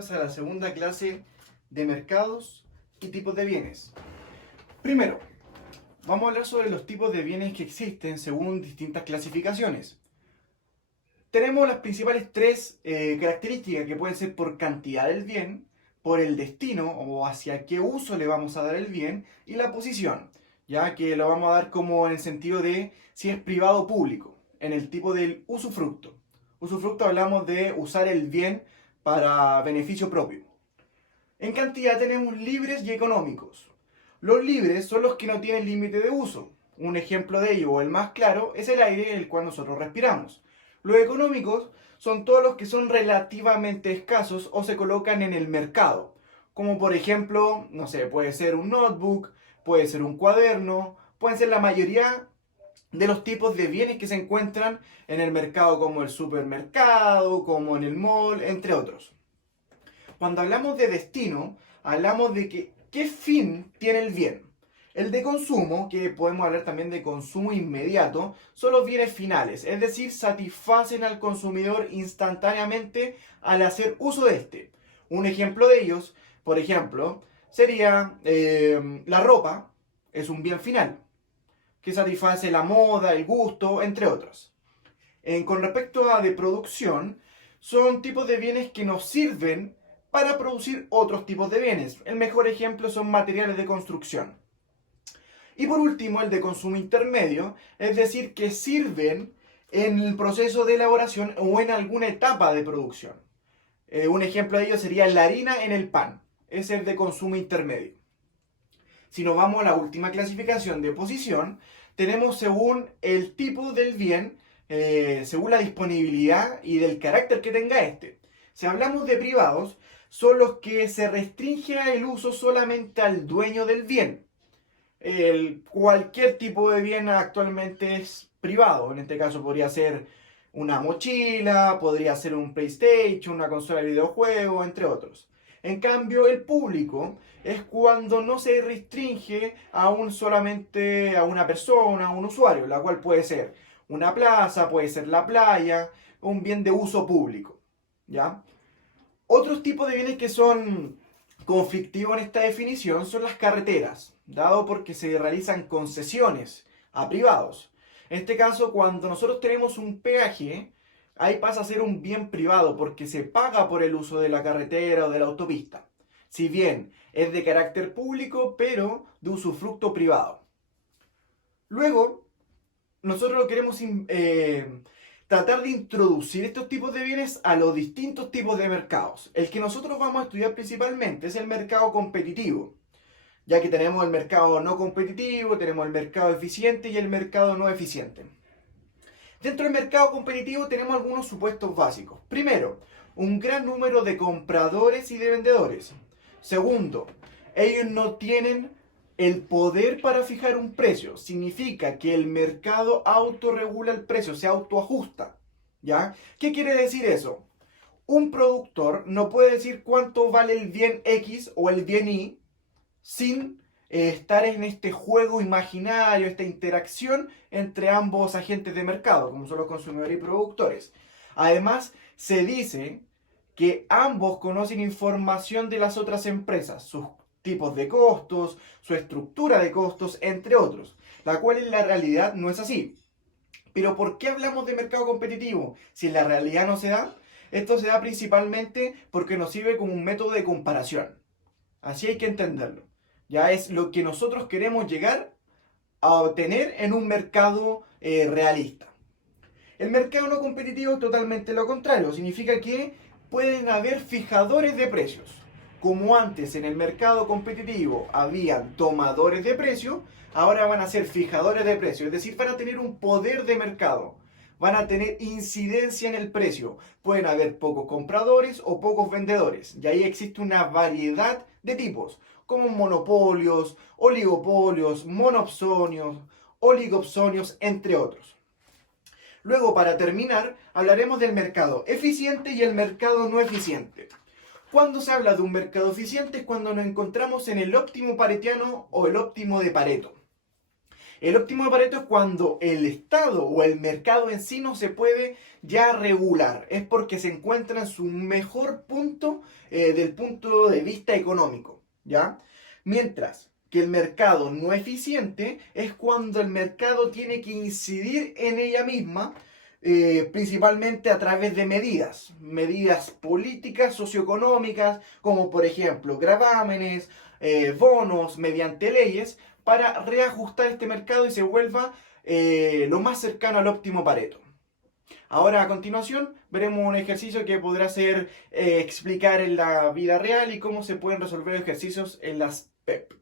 bienvenidos a la segunda clase de mercados y tipos de bienes. Primero, vamos a hablar sobre los tipos de bienes que existen según distintas clasificaciones. Tenemos las principales tres características que pueden ser por cantidad del bien, por el destino o hacia qué uso le vamos a dar el bien y la posición, ya que lo vamos a dar como en el sentido de si es privado o público, en el tipo del usufructo. Usufructo hablamos de usar el bien para beneficio propio. En cantidad tenemos libres y económicos. Los libres son los que no tienen límite de uso. Un ejemplo de ello, o el más claro, es el aire el cual nosotros respiramos. Los económicos son todos los que son relativamente escasos o se colocan en el mercado. Como por ejemplo, no sé, puede ser un notebook, puede ser un cuaderno, pueden ser la mayoría de los tipos de bienes que se encuentran en el mercado, como el supermercado, como en el mall, entre otros. Cuando hablamos de destino, hablamos de qué fin tiene el bien. El de consumo, que podemos hablar también de consumo inmediato, son los bienes finales, es decir, satisfacen al consumidor instantáneamente al hacer uso de este. Un ejemplo de ellos, por ejemplo, sería la ropa, es un bien final que satisface la moda, el gusto, entre otros. Con respecto a de producción, son tipos de bienes que nos sirven para producir otros tipos de bienes. El mejor ejemplo son materiales de construcción. Y por último, el de consumo intermedio, es decir, que sirven en el proceso de elaboración o en alguna etapa de producción. Un ejemplo de ello sería la harina en el pan. Ese es el de consumo intermedio. Si nos vamos a la última clasificación de posición, tenemos según el tipo del bien, según la disponibilidad y del carácter que tenga este. Si hablamos de privados, son los que se restringe el uso solamente al dueño del bien. Cualquier tipo de bien actualmente es privado. En este caso podría ser una mochila, podría ser un PlayStation, una consola de videojuegos, entre otros. En cambio, el público es cuando no se restringe solamente a una persona, a un usuario, la cual puede ser una plaza, puede ser la playa, un bien de uso público. ¿Ya? Otros tipos de bienes que son conflictivos en esta definición son las carreteras, dado porque se realizan concesiones a privados. En este caso, cuando nosotros tenemos un peaje, ahí pasa a ser un bien privado porque se paga por el uso de la carretera o de la autopista. Si bien es de carácter público, pero de usufructo privado. Luego, nosotros lo queremos tratar de introducir estos tipos de bienes a los distintos tipos de mercados. El que nosotros vamos a estudiar principalmente es el mercado competitivo, ya que tenemos el mercado no competitivo, tenemos el mercado eficiente y el mercado no eficiente. Dentro del mercado competitivo tenemos algunos supuestos básicos. Primero, un gran número de compradores y de vendedores. Segundo, ellos no tienen el poder para fijar un precio. Significa que el mercado autorregula el precio, se autoajusta. ¿Ya? ¿Qué quiere decir eso? Un productor no puede decir cuánto vale el bien X o el bien Y sin estar en este juego imaginario, esta interacción entre ambos agentes de mercado, como son los consumidores y productores. Además, se dice que ambos conocen información de las otras empresas, sus tipos de costos, su estructura de costos, entre otros, la cual en la realidad no es así. Pero ¿por qué hablamos de mercado competitivo si en la realidad no se da? Esto se da principalmente porque nos sirve como un método de comparación. Así hay que entenderlo. Ya es lo que nosotros queremos llegar a obtener en un mercado realista. El mercado no competitivo es totalmente lo contrario. Significa que pueden haber fijadores de precios. Como antes en el mercado competitivo habían tomadores de precio, ahora van a ser fijadores de precio. Es decir, van a tener un poder de mercado. Van a tener incidencia en el precio. Pueden haber pocos compradores o pocos vendedores. Y ahí existe una variedad de tipos, como monopolios, oligopolios, monopsonios, oligopsonios, entre otros. Luego, para terminar, hablaremos del mercado eficiente y el mercado no eficiente. Cuando se habla de un mercado eficiente es cuando nos encontramos en el óptimo paretiano o el óptimo de Pareto. El óptimo de Pareto es cuando el Estado o el mercado en sí no se puede ya regular. Es porque se encuentra en su mejor punto del punto de vista económico, ¿ya? Mientras que el mercado no eficiente es cuando el mercado tiene que incidir en ella misma, principalmente a través de medidas políticas, socioeconómicas, como por ejemplo gravámenes, bonos, mediante leyes, para reajustar este mercado y se vuelva lo más cercano al óptimo Pareto. Ahora a continuación veremos un ejercicio que podrá ser explicar en la vida real y cómo se pueden resolver ejercicios en las PEP.